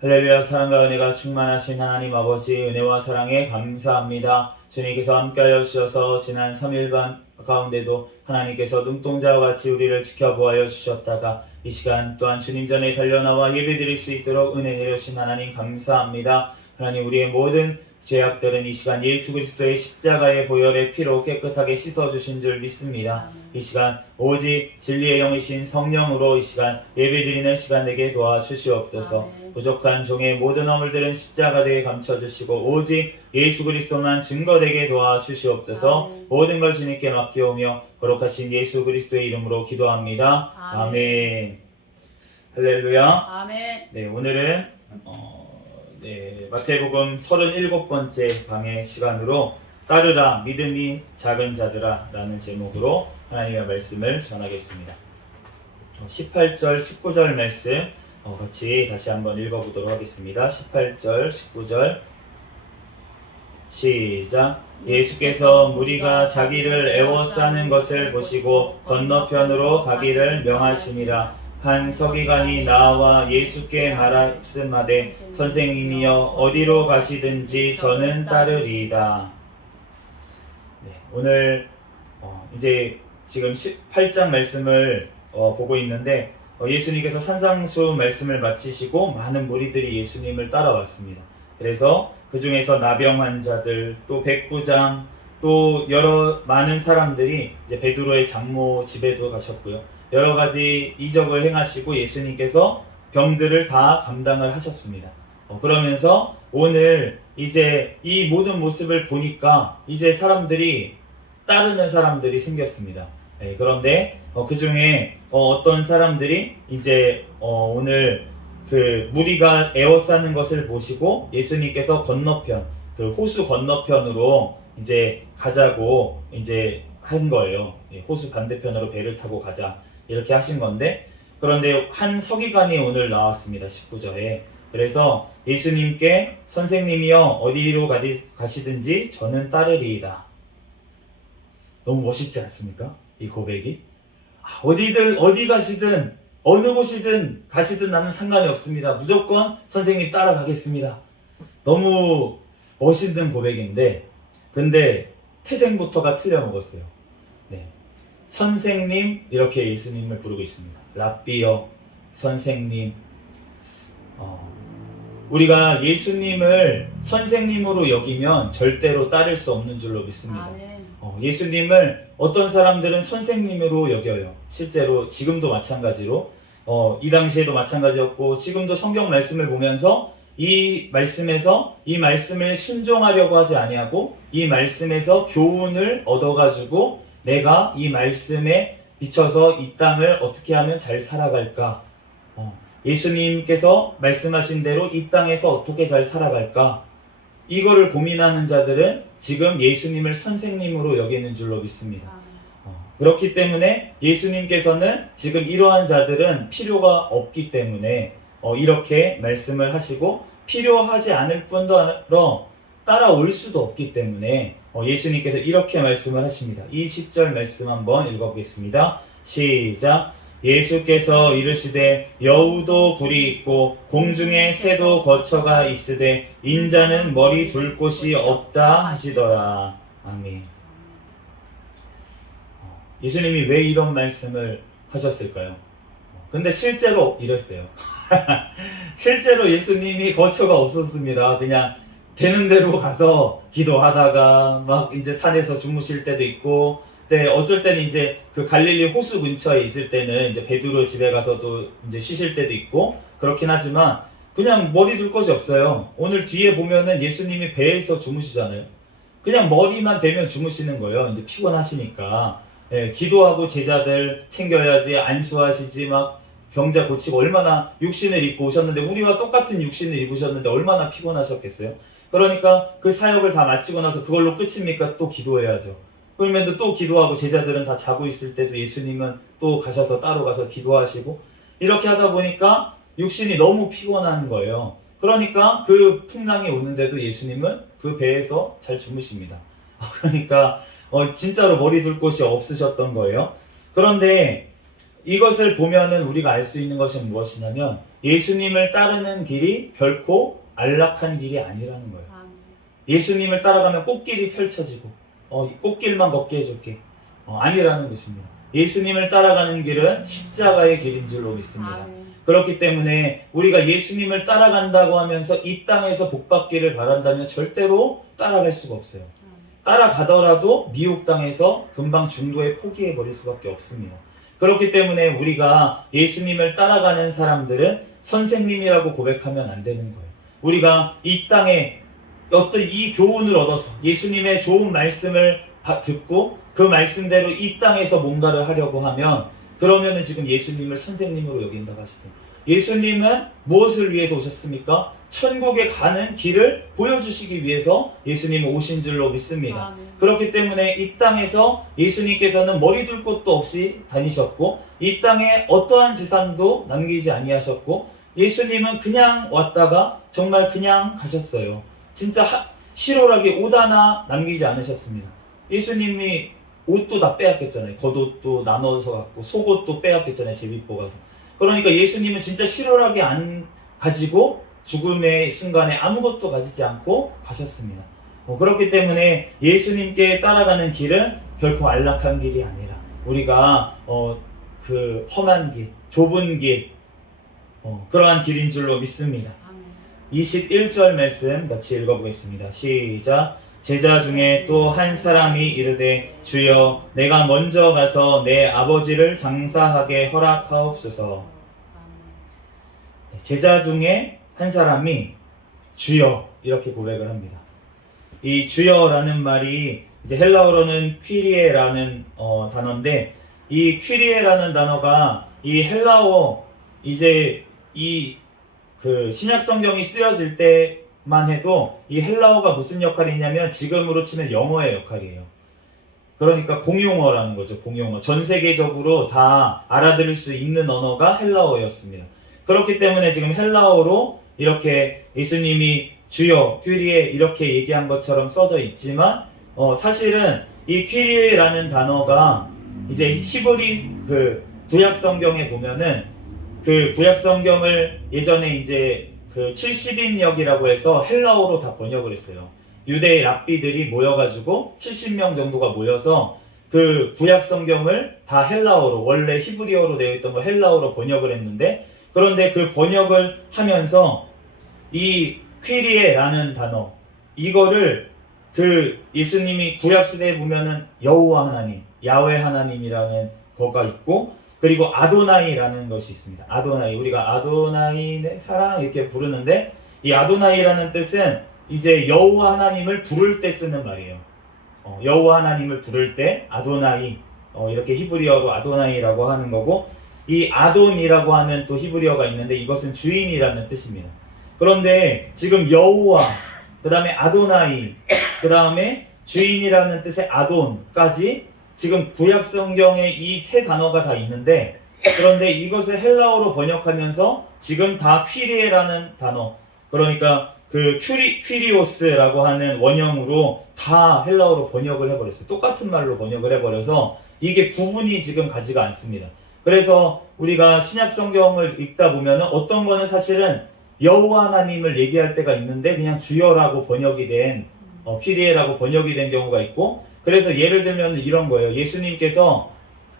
할렐루야. 사랑과 은혜가 충만하신 하나님 아버지, 은혜와 사랑에 감사합니다. 주님께서 함께하여 주셔서 지난 3일반 가운데도 하나님께서 눈동자와 같이 우리를 지켜보아 주셨다가 이 시간 또한 주님 전에 달려나와 예배드릴 수 있도록 은혜 내려주신 하나님 감사합니다. 하나님, 우리의 모든 죄악들은 이 시간 예수 그리스도의 십자가의 보혈의 피로 깨끗하게 씻어주신 줄 믿습니다. 이 시간 오직 진리의 영이신 성령으로 이 시간 예배드리는 시간 되게 도와주시옵소서. 부족한 종의 모든 허물들은 십자가대에 감춰주시고 오직 예수 그리스도만 증거되게 도와주시옵소서. 모든 걸 주님께 맡겨오며 거룩하신 예수 그리스도의 이름으로 기도합니다. 아멘. 할렐루야. 아멘. 네, 오늘은 마태복음 37번째 강의 시간으로 따르라 믿음이 작은 자들아 라는 제목으로 하나님의 말씀을 전하겠습니다. 18절 19절 말씀 같이 다시 한번 읽어보도록 하겠습니다. 18절 19절 시작. 예수께서 무리가 자기를 애워싸는 것을 보시고 건너편으로 가기를 명하시니라. 한 서기관이 나와 예수께 말씀하되 선생님이여 어디로 가시든지 저는 따르리이다. 네, 오늘 이제 지금 18장 말씀을 보고 있는데 예수님께서 산상수 말씀을 마치시고 많은 무리들이 예수님을 따라왔습니다. 그래서 그 중에서 나병 환자들, 또 백부장, 또 여러 많은 사람들이 이제 베드로의 장모 집에도 가셨고요. 여러 가지 이적을 행하시고 예수님께서 병들을 다 감당을 하셨습니다. 그러면서 오늘 이제 이 모든 모습을 보니까 이제 사람들이 따르는 사람들이 생겼습니다. 네, 그런데 그 중에 어떤 사람들이 이제 오늘 그 무리가 에워싸는 것을 보시고 예수님께서 건너편, 그 호수 건너편으로 이제 가자고 이제 한 거예요. 호수 반대편으로 배를 타고 가자 이렇게 하신 건데, 그런데 한 서기관이 오늘 나왔습니다. 19절에. 그래서 예수님께 선생님이여 어디로 가시든지 저는 따르리이다. 너무 멋있지 않습니까? 이 고백이. 어디 가시든 어느 곳이든 가시든 나는 상관이 없습니다. 무조건 선생님 따라가겠습니다. 너무 멋있는 고백인데, 근데 태생부터가 틀려먹었어요. 네. 선생님 이렇게 예수님을 부르고 있습니다. 랍비여, 선생님. 우리가 예수님을 선생님으로 여기면 절대로 따를 수 없는 줄로 믿습니다. 예수님을 어떤 사람들은 선생님으로 여겨요. 실제로 지금도 마찬가지로 이 당시에도 마찬가지였고 지금도 성경 말씀을 보면서 이 말씀에서 이 말씀을 순종하려고 하지 아니하고 이 말씀에서 교훈을 얻어가지고 내가 이 말씀에 비춰서 이 땅을 어떻게 하면 잘 살아갈까, 예수님께서 말씀하신 대로 이 땅에서 어떻게 잘 살아갈까, 이거를 고민하는 자들은 지금 예수님을 선생님으로 여기는 줄로 믿습니다. 그렇기 때문에 예수님께서는 지금 이러한 자들은 필요가 없기 때문에 이렇게 말씀을 하시고, 필요하지 않을 뿐도 아니라 따라올 수도 없기 때문에 예수님께서 이렇게 말씀을 하십니다. 20절 말씀 한번 읽어보겠습니다. 시작. 예수께서 이르시되 여우도 굴이 있고 공중에 새도 거처가 있으되 인자는 머리 둘 곳이 없다 하시더라. 아멘. 예수님이 왜 이런 말씀을 하셨을까요? 근데 실제로 이랬어요. 실제로 예수님이 거처가 없었습니다. 그냥 되는 대로 가서 기도하다가 막 이제 산에서 주무실 때도 있고, 네, 어쩔 때는 이제 그 갈릴리 호수 근처에 있을 때는 이제 베드로 집에 가서도 이제 쉬실 때도 있고 그렇긴 하지만 그냥 머리 둘 곳이 없어요. 오늘 뒤에 보면은 예수님이 배에서 주무시잖아요. 그냥 머리만 대면 주무시는 거예요. 이제 피곤하시니까. 예, 기도하고 제자들 챙겨야지, 안수하시지, 막 병자 고치고 얼마나 육신을 입고 오셨는데, 우리와 똑같은 육신을 입으셨는데 얼마나 피곤하셨겠어요. 그러니까 그 사역을 다 마치고 나서 그걸로 끝입니까? 또 기도해야죠. 그러면 또 기도하고 제자들은 다 자고 있을 때도 예수님은 또 가셔서 따로 가서 기도하시고, 이렇게 하다 보니까 육신이 너무 피곤한 거예요. 그러니까 그 풍랑이 오는데도 예수님은 그 배에서 잘 주무십니다. 그러니까 진짜로 머리 둘 곳이 없으셨던 거예요. 그런데 이것을 보면은 우리가 알 수 있는 것은 무엇이냐면 예수님을 따르는 길이 결코 안락한 길이 아니라는 거예요. 예수님을 따라가면 꽃길이 펼쳐지고 꽃길만 걷게 해줄게. 아니라는 것입니다. 예수님을 따라가는 길은 십자가의 길인 줄로 믿습니다. 그렇기 때문에 우리가 예수님을 따라간다고 하면서 이 땅에서 복받기를 바란다면 절대로 따라갈 수가 없어요. 따라가더라도 미혹 당해서 금방 중도에 포기해 버릴 수밖에 없습니다. 그렇기 때문에 우리가 예수님을 따라가는 사람들은 선생님이라고 고백하면 안 되는 거예요. 우리가 이 땅에 어떤 이 교훈을 얻어서 예수님의 좋은 말씀을 듣고 그 말씀대로 이 땅에서 뭔가를 하려고 하면 그러면은 지금 예수님을 선생님으로 여긴다고 하시죠. 예수님은 무엇을 위해서 오셨습니까? 천국에 가는 길을 보여주시기 위해서 예수님은 오신 줄로 믿습니다. 그렇기 때문에 이 땅에서 예수님께서는 머리 둘 곳도 없이 다니셨고 이 땅에 어떠한 재산도 남기지 아니하셨고 예수님은 그냥 왔다가 정말 그냥 가셨어요. 진짜 실오라기 옷 하나 남기지 않으셨습니다. 예수님이 옷도 다 빼앗겼잖아요. 겉옷도 나눠서 갖고 속옷도 빼앗겼잖아요. 제비 뽑아서. 그러니까 예수님은 진짜 실오라기 안 가지고 죽음의 순간에 아무것도 가지지 않고 가셨습니다. 그렇기 때문에 예수님께 따라가는 길은 결코 안락한 길이 아니라 우리가 그 험한 길, 좁은 길 그러한 길인 줄로 믿습니다. 21절 말씀 같이 읽어보겠습니다. 시작. 제자 중에 또 한 사람이 이르되 주여 내가 먼저 가서 내 아버지를 장사하게 허락하옵소서. 제자 중에 한 사람이 주여 이렇게 고백을 합니다. 이 주여라는 말이 이제 헬라어로는 퀴리에라는 단어인데 이 퀴리에라는 단어가 이 헬라어 이제 이 그 신약 성경이 쓰여질 때만 해도 이 헬라어가 무슨 역할이냐면 지금으로 치면 영어의 역할이에요. 그러니까 공용어라는 거죠. 공용어. 전 세계적으로 다 알아들을 수 있는 언어가 헬라어였습니다. 그렇기 때문에 지금 헬라어로 이렇게 예수님이 주여 퀴리에 이렇게 얘기한 것처럼 써져 있지만 사실은 이 퀴리에라는 단어가 이제 히브리 그 구약 성경에 보면은 그 구약 성경을 예전에 이제 그 70인역이라고 해서 헬라어로 다 번역을 했어요. 유대의 랍비들이 모여가지고 70명 정도가 모여서 그 구약 성경을 다 헬라어로 원래 히브리어로 되어 있던 걸 헬라어로 번역을 했는데 그런데 그 번역을 하면서 이 퀴리에라는 단어 이거를 그 예수님이 구약 시대에 보면은 여호와 하나님, 야훼 하나님이라는 거가 있고 그리고 아도나이라는 것이 있습니다. 아도나이 우리가 아도나이 내 사랑 이렇게 부르는데 이 아도나이라는 뜻은 이제 여호와 하나님을 부를 때 쓰는 말이에요. 여호와 하나님을 부를 때 아도나이 이렇게 히브리어로 아도나이라고 하는 거고 이 아돈이라고 하는 또 히브리어가 있는데 이것은 주인이라는 뜻입니다. 그런데 지금 여호와 그 다음에 아도나이 그 다음에 주인이라는 뜻의 아돈까지 지금 구약 성경에 이 세 단어가 다 있는데 그런데 이것을 헬라어로 번역하면서 지금 다 퀴리에라는 단어 그러니까 그 퀴리오스라고 하는 원형으로 다 헬라어로 번역을 해버렸어요. 똑같은 말로 번역을 해버려서 이게 구분이 지금 가지가 않습니다. 그래서 우리가 신약 성경을 읽다 보면 어떤 거는 사실은 여호와 하나님을 얘기할 때가 있는데 그냥 주여라고 번역이 된 퀴리에라고 번역이 된 경우가 있고 그래서 예를 들면 이런 거예요. 예수님께서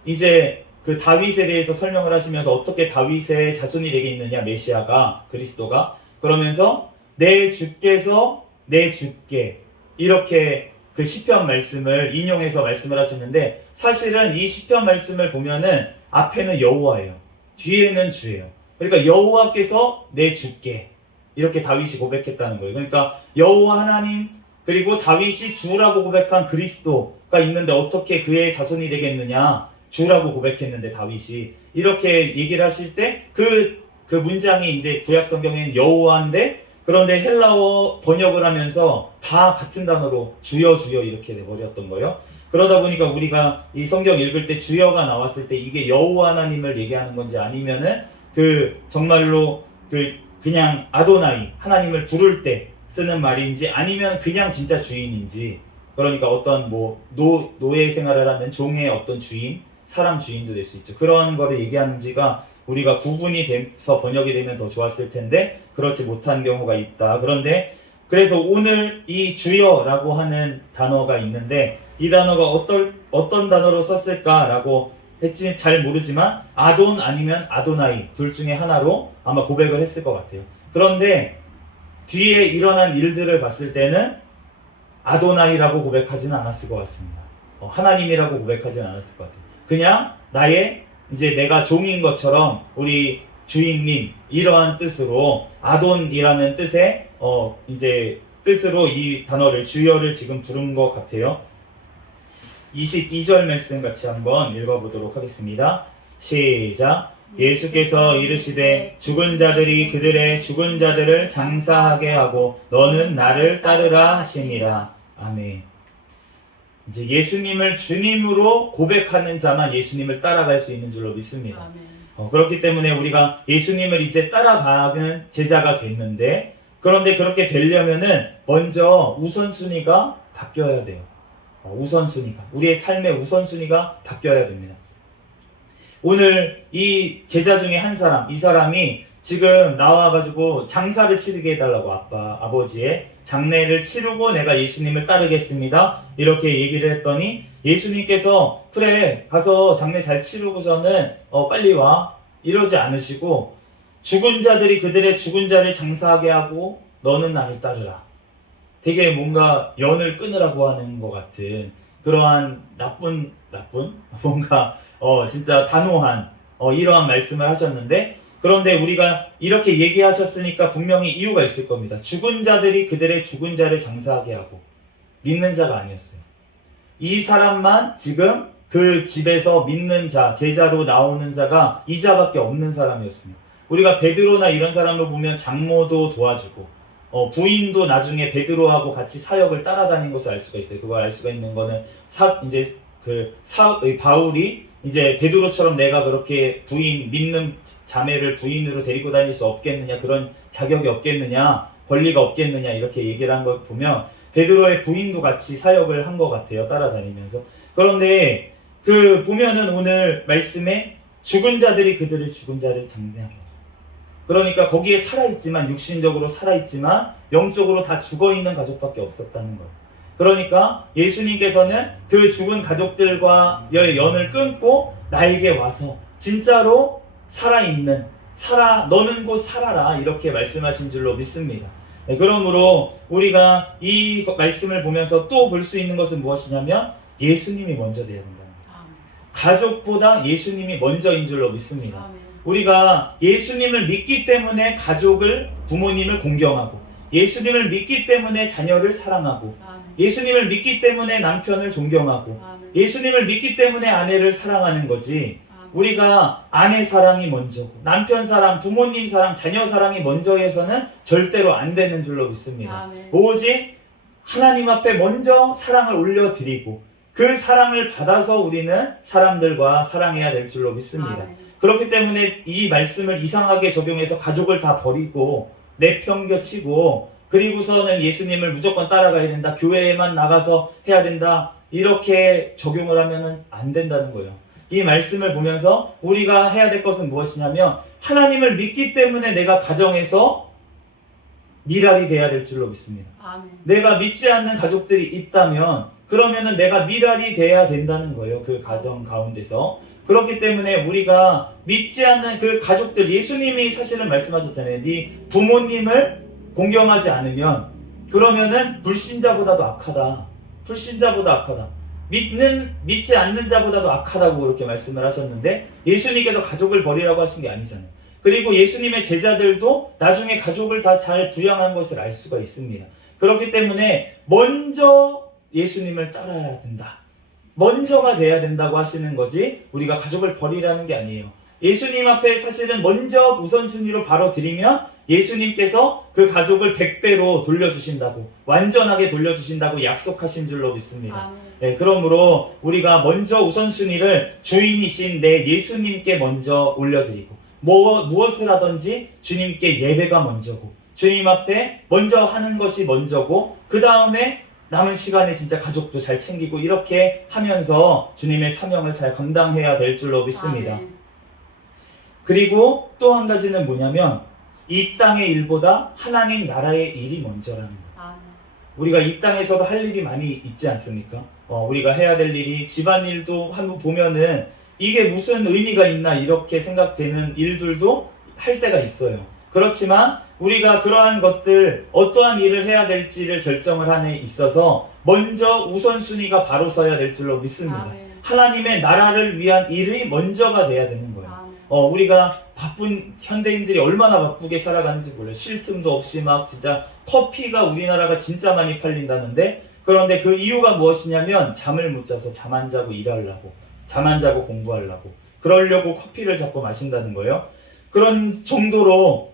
이제 그 다윗에 대해서 설명을 하시면서 어떻게 다윗의 자손이 되겠느냐 메시아가 그리스도가 그러면서 내 주께서 내 주께 이렇게 그 시편 말씀을 인용해서 말씀을 하시는데 사실은 이 시편 말씀을 보면은 앞에는 여호와예요. 뒤에는 주예요. 그러니까 여호와께서 내 주께 이렇게 다윗이 고백했다는 거예요. 그러니까 여호와 하나님 그리고 다윗이 주라고 고백한 그리스도가 있는데 어떻게 그의 자손이 되겠느냐 주라고 고백했는데 다윗이 이렇게 얘기를 하실 때 그 문장이 이제 구약 성경에는 여호와인데 그런데 헬라어 번역을 하면서 다 같은 단어로 주여 주여 이렇게 돼버렸던 거예요. 그러다 보니까 우리가 이 성경 읽을 때 주여가 나왔을 때 이게 여호와 하나님을 얘기하는 건지 아니면은 그 정말로 그냥 아도나이 하나님을 부를 때 쓰는 말인지 아니면 그냥 진짜 주인인지 그러니까 어떤 뭐 노예 생활을 하는 종의 어떤 주인 사람 주인도 될 수 있죠. 그런 거를 얘기하는지가 우리가 구분이 돼서 번역이 되면 더 좋았을 텐데 그렇지 못한 경우가 있다. 그런데 그래서 오늘 이 주여라고 하는 단어가 있는데 이 단어가 어떤 단어로 썼을까라고 했지 잘 모르지만 아돈 아니면 아도나이 둘 중에 하나로 아마 고백을 했을 것 같아요. 그런데 뒤에 일어난 일들을 봤을 때는 아도나이라고 고백하지는 않았을 것 같습니다. 하나님이라고 고백하지는 않았을 것 같아요. 그냥 나의 이제 내가 종인 것처럼 우리 주인님 이러한 뜻으로 아돈이라는 뜻의 이제 뜻으로 이 단어를 주여를 지금 부른 것 같아요. 22절 말씀 같이 한번 읽어보도록 하겠습니다. 시작. 예수께서 이르시되 죽은 자들이 그들의 죽은 자들을 장사하게 하고 너는 나를 따르라 하시니라. 아멘. 이제 예수님을 주님으로 고백하는 자만 예수님을 따라갈 수 있는 줄로 믿습니다. 그렇기 때문에 우리가 예수님을 이제 따라가는 제자가 됐는데 그런데 그렇게 되려면은 먼저 우선순위가 바뀌어야 돼요. 우선순위가 우리의 삶의 우선순위가 바뀌어야 됩니다. 오늘 이 제자 중에 한 사람, 이 사람이 지금 나와가지고 장사를 치르게 해달라고 아버지의 장례를 치르고 내가 예수님을 따르겠습니다. 이렇게 얘기를 했더니 예수님께서 그래 가서 장례 잘 치르고서는 빨리 와 이러지 않으시고 죽은 자들이 그들의 죽은 자를 장사하게 하고 너는 나를 따르라. 되게 뭔가 연을 끊으라고 하는 것 같은 그러한 나쁜 뭔가 진짜 단호한 이러한 말씀을 하셨는데 그런데 우리가 이렇게 얘기하셨으니까 분명히 이유가 있을 겁니다. 죽은 자들이 그들의 죽은 자를 장사하게 하고 믿는 자가 아니었어요. 이 사람만 지금 그 집에서 믿는 자, 제자로 나오는 자가 이 자밖에 없는 사람이었습니다. 우리가 베드로나 이런 사람을 보면 장모도 도와주고 부인도 나중에 베드로하고 같이 사역을 따라다닌 것을 알 수가 있어요. 그걸 알 수가 있는 거는 바울이 이제 베드로처럼 내가 그렇게 믿는 자매를 부인으로 데리고 다닐 수 없겠느냐, 그런 자격이 없겠느냐, 권리가 없겠느냐 이렇게 얘기를 한 걸 보면 베드로의 부인도 같이 사역을 한 것 같아요. 따라다니면서. 그런데 보면은 오늘 말씀에 죽은 자들이 그들의 죽은 자를 장례하게. 그러니까 거기에 살아있지만 육신적으로 살아있지만 영적으로 다 죽어있는 가족밖에 없었다는 거예요. 그러니까 예수님께서는 그 죽은 가족들과 연을 끊고 나에게 와서 진짜로 살아있는 너는 곧 살아라 이렇게 말씀하신 줄로 믿습니다. 그러므로 우리가 이 말씀을 보면서 또 볼 수 있는 것은 무엇이냐면 예수님이 먼저 돼야 된다. 가족보다 예수님이 먼저인 줄로 믿습니다. 우리가 예수님을 믿기 때문에 부모님을 공경하고 예수님을 믿기 때문에 자녀를 사랑하고 예수님을 믿기 때문에 남편을 존경하고 예수님을 믿기 때문에 아내를 사랑하는 거지 우리가 아내 사랑이 먼저고 남편 사랑, 부모님 사랑, 자녀 사랑이 먼저여서는 절대로 안 되는 줄로 믿습니다. 오직 하나님 앞에 먼저 사랑을 올려드리고 그 사랑을 받아서 우리는 사람들과 사랑해야 될 줄로 믿습니다. 그렇기 때문에 이 말씀을 이상하게 적용해서 가족을 다 버리고 내팽겨치고 그리고서는 예수님을 무조건 따라가야 된다, 교회에만 나가서 해야 된다 이렇게 적용을 하면 안 된다는 거예요. 이 말씀을 보면서 우리가 해야 될 것은 무엇이냐면 하나님을 믿기 때문에 내가 가정에서 미랄이 돼야 될 줄로 믿습니다. 내가 믿지 않는 가족들이 있다면 그러면은 내가 미랄이 돼야 된다는 거예요. 그 가정 가운데서. 그렇기 때문에 우리가 믿지 않는 그 가족들, 예수님이 사실은 말씀하셨잖아요. 네 부모님을 공경하지 않으면 그러면은 불신자보다도 악하다. 불신자보다 악하다. 믿지 않는 자보다도 악하다고 그렇게 말씀을 하셨는데 예수님께서 가족을 버리라고 하신 게 아니잖아요. 그리고 예수님의 제자들도 나중에 가족을 다 잘 부양한 것을 알 수가 있습니다. 그렇기 때문에 먼저 예수님을 따라야 된다. 먼저가 돼야 된다고 하시는 거지 우리가 가족을 버리라는 게 아니에요. 예수님 앞에 사실은 먼저 우선순위로 바로 드리면 예수님께서 그 가족을 100배로 돌려주신다고, 완전하게 돌려주신다고 약속하신 줄로 믿습니다. 네, 그러므로 우리가 먼저 우선순위를 주인이신 내 예수님께 먼저 올려드리고 무엇을 하든지 주님께 예배가 먼저고 주님 앞에 먼저 하는 것이 먼저고 그 다음에 남은 시간에 진짜 가족도 잘 챙기고 이렇게 하면서 주님의 사명을 잘 감당해야 될 줄로 믿습니다. 아멘. 그리고 또 한 가지는 뭐냐면 이 땅의 일보다 하나님 나라의 일이 먼저라는 거예요. 아멘. 우리가 이 땅에서도 할 일이 많이 있지 않습니까? 우리가 해야 될 일이 집안일도 한번 보면은 이게 무슨 의미가 있나 이렇게 생각되는 일들도 할 때가 있어요. 그렇지만 우리가 그러한 것들 어떠한 일을 해야 될지를 결정을 하는 데 있어서 먼저 우선순위가 바로 서야 될 줄로 믿습니다. 아멘. 하나님의 나라를 위한 일이 먼저가 돼야 되는 거예요. 아멘. 우리가 바쁜 현대인들이 얼마나 바쁘게 살아가는지 몰라요. 쉴 틈도 없이 막 진짜 커피가 우리나라가 진짜 많이 팔린다는데, 그런데 그 이유가 무엇이냐면 잠을 못 자서 잠 안 자고 일하려고, 잠 안 자고 공부하려고, 그러려고 커피를 자꾸 마신다는 거예요. 그런 정도로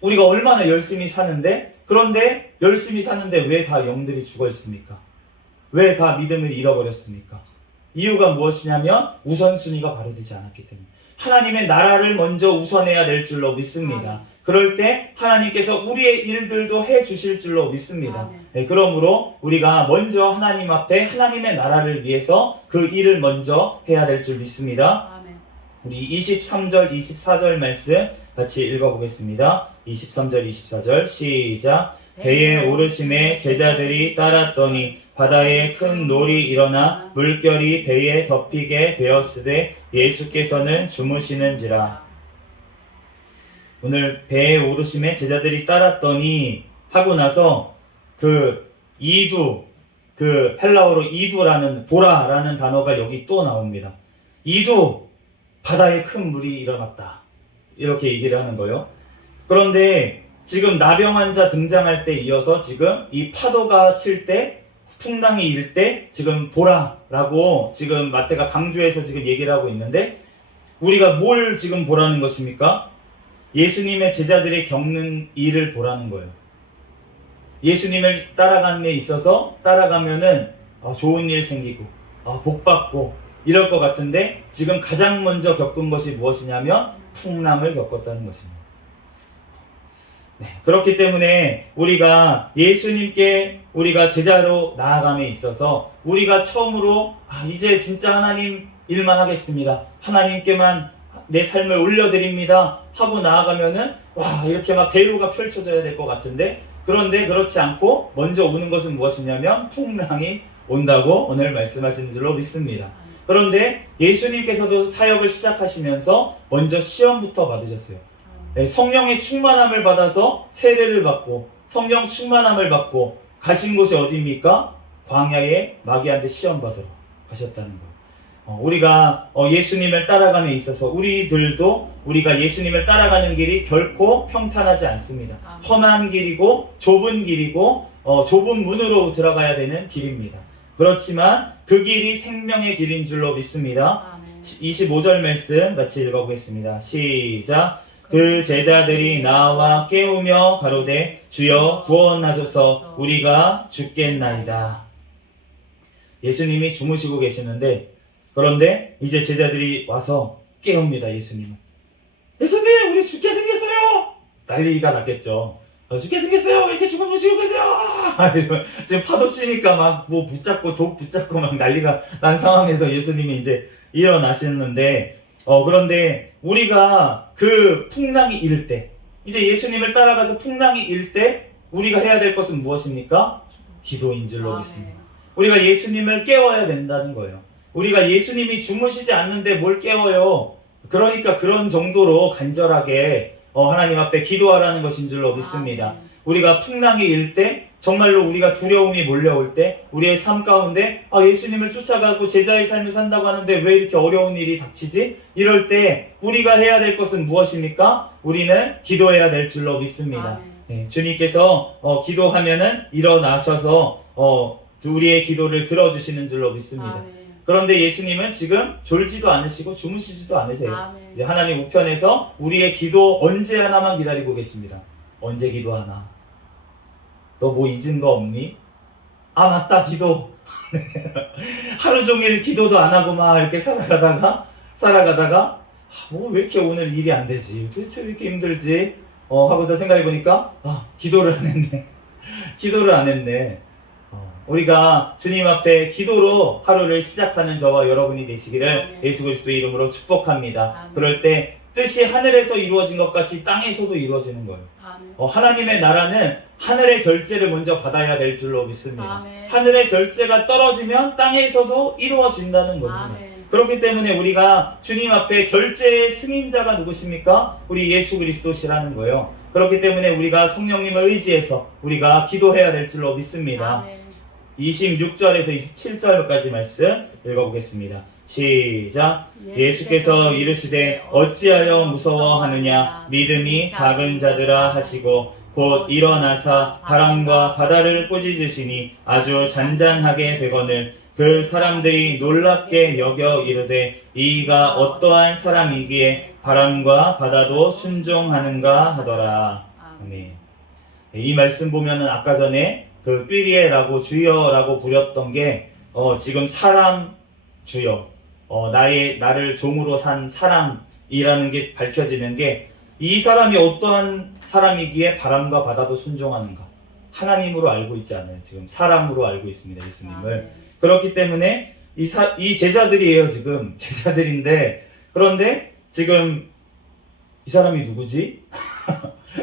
우리가 얼마나 열심히 사는데, 그런데 열심히 사는데 왜 다 영들이 죽어 있습니까? 왜 다 믿음을 잃어버렸습니까? 이유가 무엇이냐면 우선순위가 바로 되지 않았기 때문에. 하나님의 나라를 먼저 우선해야 될 줄로 믿습니다. 그럴 때 하나님께서 우리의 일들도 해 주실 줄로 믿습니다. 네, 그러므로 우리가 먼저 하나님 앞에 하나님의 나라를 위해서 그 일을 먼저 해야 될 줄 믿습니다. 아멘. 우리 23절, 24절 말씀 같이 읽어보겠습니다. 23절, 24절 시작. 배에 오르심에 제자들이 따랐더니 바다에 큰 놀이 일어나 물결이 배에 덮이게 되었으되 예수께서는 주무시는지라. 오늘 배에 오르심에 제자들이 따랐더니 하고 나서 그 이두, 그 헬라어로 이두라는, 보라라는 단어가 여기 또 나옵니다. 이두, 바다에 큰 물이 일어났다, 이렇게 얘기를 하는 거예요. 그런데 지금 나병 환자 등장할 때 이어서 지금 이 파도가 칠 때, 풍랑이 일 때 지금 보라라고 지금 마태가 강조해서 지금 얘기를 하고 있는데, 우리가 뭘 지금 보라는 것입니까? 예수님의 제자들이 겪는 일을 보라는 거예요. 예수님을 따라가는 데 있어서 따라가면은 좋은 일 생기고 복 받고 이럴 것 같은데, 지금 가장 먼저 겪은 것이 무엇이냐면 풍랑을 겪었다는 것입니다. 네, 그렇기 때문에 우리가 예수님께 우리가 제자로 나아감에 있어서 우리가 처음으로 이제 진짜 하나님 일만 하겠습니다, 하나님께만 내 삶을 올려드립니다 하고 나아가면은 이렇게 막 대로가 펼쳐져야 될 것 같은데, 그런데 그렇지 않고 먼저 오는 것은 무엇이냐면 풍랑이 온다고 오늘 말씀하시는 줄로 믿습니다. 그런데 예수님께서도 사역을 시작하시면서 먼저 시험부터 받으셨어요. 네, 성령의 충만함을 받아서 세례를 받고 성령 충만함을 받고 가신 곳이 어디입니까? 광야에 마귀한테 시험 받으러 가셨다는 거예요. 우리가 예수님을 따라감에 있어서 우리들도 우리가 예수님을 따라가는 길이 결코 평탄하지 않습니다. 험한 길이고 좁은 길이고 좁은 문으로 들어가야 되는 길입니다. 그렇지만 그 길이 생명의 길인 줄로 믿습니다. 25절 말씀 같이 읽어보겠습니다. 시작. 그 제자들이 나와 깨우며 가로되 주여 구원하소서, 우리가 죽겠나이다. 예수님이 주무시고 계시는데, 그런데 이제 제자들이 와서 깨웁니다. 예수님, 우리 죽게 생겼어요. 난리가 났겠죠. 죽게 생겼어요. 왜 이렇게 주무시고 계세요? 지금 파도 치니까 막 뭐 붙잡고 독 붙잡고 막 난리가 난 상황에서 예수님이 이제 일어나시는데, 그런데 우리가 그 풍랑이 일 때, 이제 예수님을 따라가서 풍랑이 일 때 우리가 해야 될 것은 무엇입니까? 기도인 줄로 믿습니다. 우리가 예수님을 깨워야 된다는 거예요. 우리가 예수님이 주무시지 않는데 뭘 깨워요? 그러니까 그런 정도로 간절하게 하나님 앞에 기도하라는 것인 줄로 믿습니다. 우리가 풍랑이 일 때, 정말로 우리가 두려움이 몰려올 때, 우리의 삶 가운데 예수님을 쫓아가고 제자의 삶을 산다고 하는데 왜 이렇게 어려운 일이 닥치지? 이럴 때 우리가 해야 될 것은 무엇입니까? 우리는 기도해야 될 줄로 믿습니다. 네, 주님께서 기도하면은 일어나셔서 우리의 기도를 들어주시는 줄로 믿습니다. 그런데 예수님은 지금 졸지도 않으시고 주무시지도 않으세요. 이제 하나님 우편에서 우리의 기도 언제 하나만 기다리고 계십니다. 언제 기도하나? 너 뭐 잊은 거 없니? 맞다, 기도. 하루 종일 기도도 안 하고 막 이렇게 살아가다가 왜 이렇게 오늘 일이 안 되지? 도대체 왜 이렇게 힘들지? 하고서 생각해 보니까 기도를 안 했네. 기도를 안 했네. 우리가 주님 앞에 기도로 하루를 시작하는 저와 여러분이 되시기를 아멘. 예수 그리스도의 이름으로 축복합니다. 아멘. 그럴 때 뜻이 하늘에서 이루어진 것 같이 땅에서도 이루어지는 거예요. 아멘. 하나님의 나라는 하늘의 결제를 먼저 받아야 될 줄로 믿습니다. 아멘. 하늘의 결제가 떨어지면 땅에서도 이루어진다는 겁니다. 아멘. 그렇기 때문에 우리가 주님 앞에 결제의 승인자가 누구십니까? 우리 예수 그리스도시라는 거예요. 그렇기 때문에 우리가 성령님을 의지해서 우리가 기도해야 될 줄로 믿습니다. 아멘. 26절에서 27절까지 말씀 읽어보겠습니다. 시작. 예수께서 이르시되 어찌하여 무서워하느냐 믿음이 작은 자들아 하시고 곧 일어나사 바람과 바다를 꾸짖으시니 아주 잔잔하게 되거늘 그 사람들이 놀랍게 여겨 이르되 이가 어떠한 사람이기에 바람과 바다도 순종하는가 하더라. 아멘. 이 말씀 보면은 아까 전에 그 삐리에라고 주여라고 부렸던 게 지금 사람 주여 나를 종으로 산 사람이라는 게 밝혀지는 게 이 사람이 어떠한 사람이기에 바람과 바다도 순종하는가 하나님으로 알고 있지 않아요. 지금 사람으로 알고 있습니다. 예수님을. 아멘. 그렇기 때문에 이 제자들이에요. 지금 제자들인데 그런데 지금 이 사람이 누구지?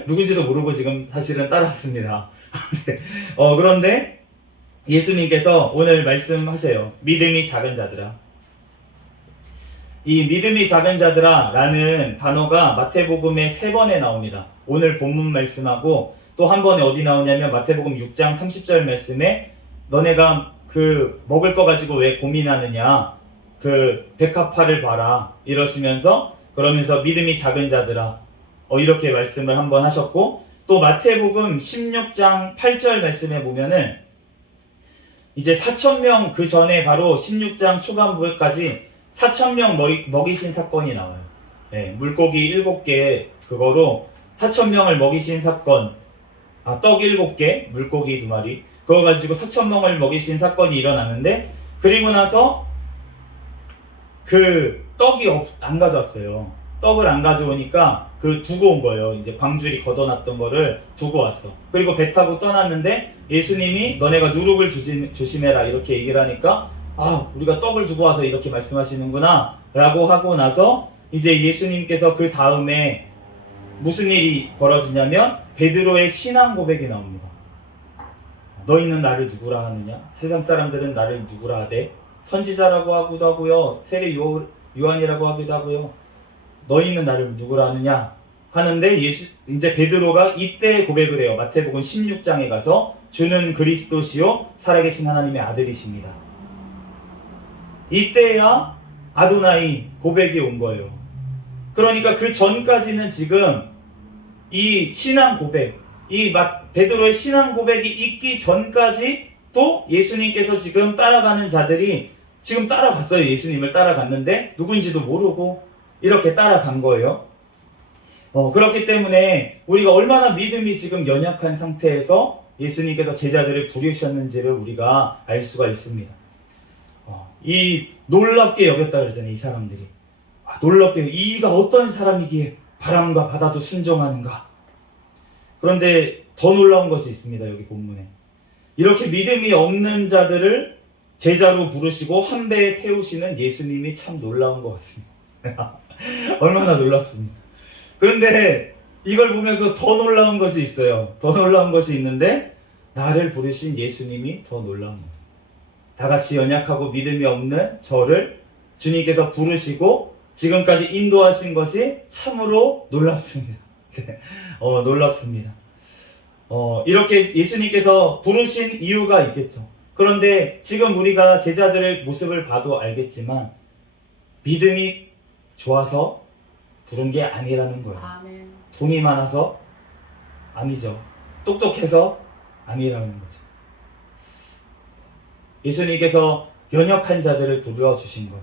누군지도 모르고 지금 사실은 따랐습니다. 그런데 예수님께서 오늘 말씀하세요. 믿음이 작은 자들아. 이 믿음이 작은 자들아 라는 단어가 마태복음에 3번에 나옵니다. 오늘 본문 말씀하고 또 한 번에 어디 나오냐면 마태복음 6장 30절 말씀에 너네가 그 먹을 거 가지고 왜 고민하느냐 그 백합화를 봐라 이러시면서 그러면서 믿음이 작은 자들아 이렇게 말씀을 한번 하셨고 또 마태복음 16장 8절 말씀에 보면은 이제 4,000명 그 전에 바로 16장 초반부까지 4,000명 먹이신 사건이 나와요. 네, 물고기 7개 그거로 4,000명을 먹이신 사건, 떡 7개, 물고기 2마리 그거 가지고 4,000명을 먹이신 사건이 일어나는데 그리고 나서 그 떡이 안 가져왔어요. 떡을 안 가져오니까 그 두고 온 거예요. 이제 광줄이 걷어놨던 거를 두고 왔어. 그리고 배 타고 떠났는데 예수님이 너네가 누룩을 조심해라 이렇게 얘기를 하니까 우리가 떡을 두고 와서 이렇게 말씀하시는구나 라고 하고 나서 이제 예수님께서 그 다음에 무슨 일이 벌어지냐면 베드로의 신앙 고백이 나옵니다. 너희는 나를 누구라 하느냐? 세상 사람들은 나를 누구라 하되 선지자라고 하기도 하고요. 세례 요한이라고 하기도 하고요. 너희는 나를 누구라 하느냐? 하는데 이제 베드로가 이때 고백을 해요. 마태복음 16장에 가서 주는 그리스도시요 살아계신 하나님의 아들이십니다. 이때야 아도나이 고백이 온 거예요. 그러니까 그 전까지는 지금 이 신앙 고백, 베드로의 신앙 고백이 있기 전까지 또 예수님께서 지금 따라가는 자들이 지금 따라갔어요. 예수님을 따라갔는데 누군지도 모르고 이렇게 따라간 거예요. 그렇기 때문에 우리가 얼마나 믿음이 지금 연약한 상태에서 예수님께서 제자들을 부르셨는지를 우리가 알 수가 있습니다. 이 놀랍게 여겼다 그러잖아요. 이 사람들이 놀랍게 이가 어떤 사람이기에 바람과 바다도 순종하는가. 그런데 더 놀라운 것이 있습니다. 여기 본문에 이렇게 믿음이 없는 자들을 제자로 부르시고 한 배에 태우시는 예수님이 참 놀라운 것 같습니다. 얼마나 놀랍습니까? 그런데 이걸 보면서 더 놀라운 것이 있어요. 더 놀라운 것이 있는데 나를 부르신 예수님이 더 놀라운 거예요. 다 같이 연약하고 믿음이 없는 저를 주님께서 부르시고 지금까지 인도하신 것이 참으로 놀랍습니다. 놀랍습니다. 이렇게 예수님께서 부르신 이유가 있겠죠. 그런데 지금 우리가 제자들의 모습을 봐도 알겠지만 믿음이 좋아서 부른 게 아니라는 거예요. 아멘. 돈이 많아서 아니죠. 똑똑해서 아니라는 거죠. 예수님께서 연약한 자들을 불러주신 것,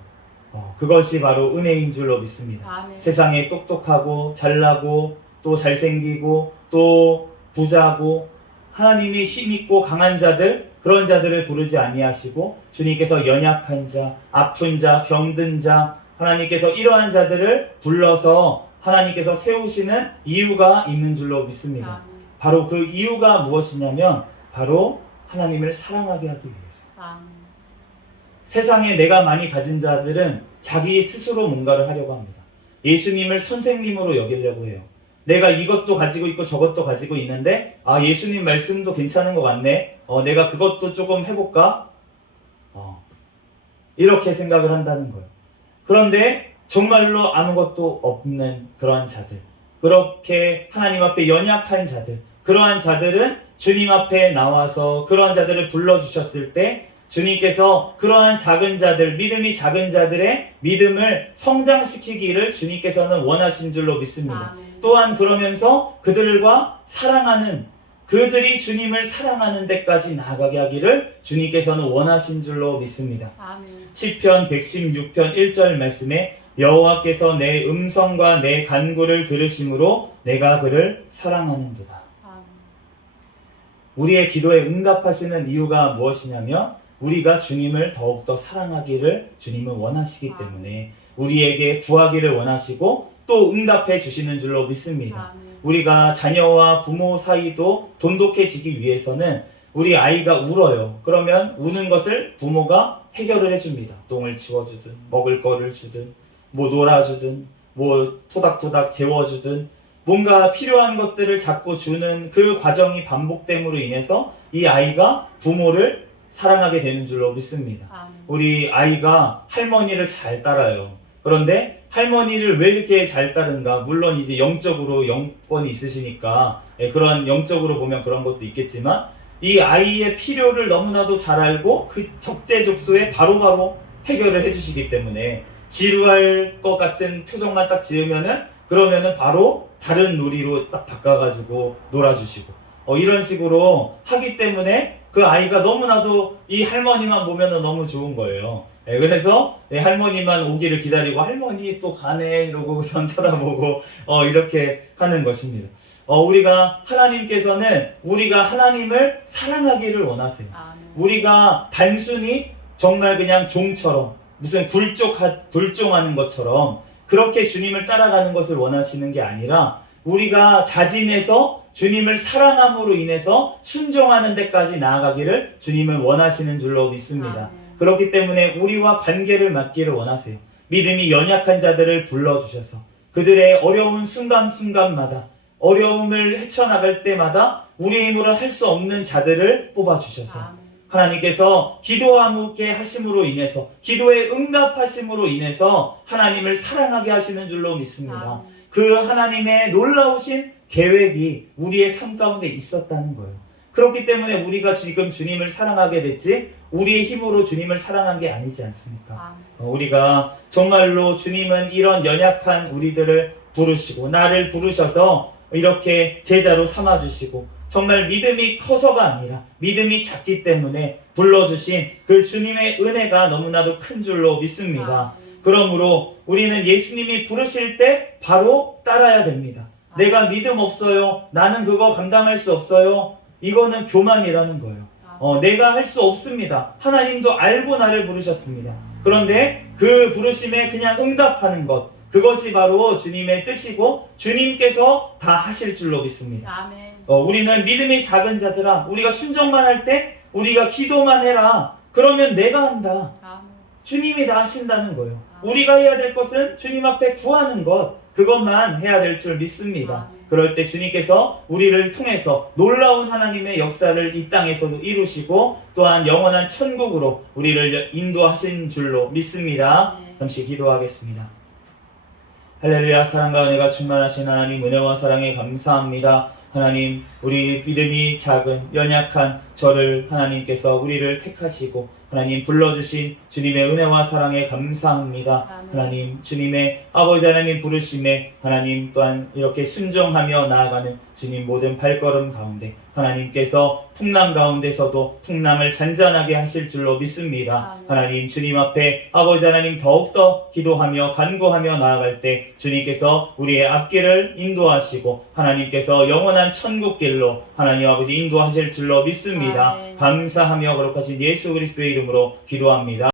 그것이 바로 은혜인 줄로 믿습니다. 아멘. 세상에 똑똑하고 잘나고 또 잘생기고 또 부자고 하나님이 힘있고 강한 자들, 그런 자들을 부르지 아니하시고 주님께서 연약한 자, 아픈 자, 병든 자, 하나님께서 이러한 자들을 불러서 하나님께서 세우시는 이유가 있는 줄로 믿습니다. 아멘. 바로 그 이유가 무엇이냐면 바로 하나님을 사랑하게 하기 위해서. 아멘. 세상에 내가 많이 가진 자들은 자기 스스로 뭔가를 하려고 합니다. 예수님을 선생님으로 여기려고 해요. 내가 이것도 가지고 있고 저것도 가지고 있는데 예수님 말씀도 괜찮은 것 같네. 내가 그것도 조금 해볼까? 이렇게 생각을 한다는 거예요. 그런데 정말로 아무것도 없는 그러한 자들, 그렇게 하나님 앞에 연약한 자들, 그러한 자들은 주님 앞에 나와서 그러한 자들을 불러주셨을 때 주님께서 그러한 작은 자들, 믿음이 작은 자들의 믿음을 성장시키기를 주님께서는 원하신 줄로 믿습니다. 아멘. 또한 그러면서 그들과 사랑하는, 그들이 주님을 사랑하는 데까지 나아가게 하기를 주님께서는 원하신 줄로 믿습니다. 아멘. 시편 116편 1절 말씀에 여호와께서 내 음성과 내 간구를 들으심으로 내가 그를 사랑하는도다. 아멘. 우리의 기도에 응답하시는 이유가 무엇이냐면 우리가 주님을 더욱더 사랑하기를 주님은 원하시기 때문에 우리에게 구하기를 원하시고 또 응답해 주시는 줄로 믿습니다. 아멘. 우리가 자녀와 부모 사이도 돈독해지기 위해서는 우리 아이가 울어요. 그러면 우는 것을 부모가 해결을 해줍니다. 똥을 치워주든 먹을 거를 주든 뭐 놀아주든 뭐 토닥토닥 재워주든 뭔가 필요한 것들을 자꾸 주는 그 과정이 반복됨으로 인해서 이 아이가 부모를 사랑하게 되는 줄로 믿습니다. 아멘. 우리 아이가 할머니를 잘 따라요. 그런데 할머니를 왜 이렇게 잘 따른가? 물론 이제 영적으로 영권이 있으시니까 그런 영적으로 보면 그런 것도 있겠지만 이 아이의 필요를 너무나도 잘 알고 그 적재적소에 바로바로 해결을 해주시기 때문에 지루할 것 같은 표정만 딱 지으면은 그러면은 바로 다른 놀이로 딱 바꿔가지고 놀아주시고 이런 식으로 하기 때문에 그 아이가 너무나도 이 할머니만 보면은 너무 좋은 거예요. 그래서 할머니만 오기를 기다리고 할머니 또 가네 이러고 우선 쳐다보고 이렇게 하는 것입니다. 우리가 하나님께서는 우리가 하나님을 사랑하기를 원하세요. 아멘. 우리가 단순히 정말 그냥 종처럼 무슨 굴종하는 것처럼 그렇게 주님을 따라가는 것을 원하시는 게 아니라 우리가 자진해서 주님을 사랑함으로 인해서 순종하는 데까지 나아가기를 주님은 원하시는 줄로 믿습니다. 아멘. 그렇기 때문에 우리와 관계를 맺기를 원하세요. 믿음이 연약한 자들을 불러주셔서 그들의 어려운 순간순간마다 어려움을 헤쳐나갈 때마다 우리의 힘으로 할 수 없는 자들을 뽑아주셔서 아멘. 하나님께서 기도함께 하심으로 인해서 기도에 응답하심으로 인해서 하나님을 사랑하게 하시는 줄로 믿습니다. 아멘. 그 하나님의 놀라우신 계획이 우리의 삶 가운데 있었다는 거예요. 그렇기 때문에 우리가 지금 주님을 사랑하게 됐지 우리의 힘으로 주님을 사랑한 게 아니지 않습니까? 아멘. 우리가 정말로 주님은 이런 연약한 우리들을 부르시고 나를 부르셔서 이렇게 제자로 삼아주시고 정말 믿음이 커서가 아니라 믿음이 작기 때문에 불러주신 그 주님의 은혜가 너무나도 큰 줄로 믿습니다. 아멘. 그러므로 우리는 예수님이 부르실 때 바로 따라야 됩니다. 내가 믿음 없어요. 나는 그거 감당할 수 없어요. 이거는 교만이라는 거예요. 내가 할 수 없습니다. 하나님도 알고 나를 부르셨습니다. 그런데 그 부르심에 그냥 응답하는 것, 그것이 바로 주님의 뜻이고 주님께서 다 하실 줄로 믿습니다. 아멘. 우리는 믿음이 작은 자들아, 우리가 순종만 할 때 우리가 기도만 해라. 그러면 내가 한다. 아멘. 주님이 다 하신다는 거예요. 우리가 해야 될 것은 주님 앞에 구하는 것, 그것만 해야 될 줄 믿습니다. 아멘. 그럴 때 주님께서 우리를 통해서 놀라운 하나님의 역사를 이 땅에서도 이루시고 또한 영원한 천국으로 우리를 인도하신 줄로 믿습니다. 아멘. 잠시 기도하겠습니다. 할렐루야. 사랑과 은혜가 충만하신 하나님, 은혜와 사랑에 감사합니다. 하나님, 우리 믿음이 작은 연약한 저를 하나님께서 우리를 택하시고 하나님 불러주신 주님의 은혜와 사랑에 감사합니다. 아멘. 하나님, 주님의 아버지 하나님 부르심에 하나님 또한 이렇게 순종하며 나아가는 주님 모든 발걸음 가운데 하나님께서 풍랑 가운데서도 풍랑을 잔잔하게 하실 줄로 믿습니다. 아멘. 하나님, 주님 앞에 아버지 하나님 더욱더 기도하며 간구하며 나아갈 때 주님께서 우리의 앞길을 인도하시고 하나님께서 영원한 천국길로 하나님 아버지 인도하실 줄로 믿습니다. 아멘. 감사하며 거룩하신 예수 그리스도의 이름으로 기도합니다.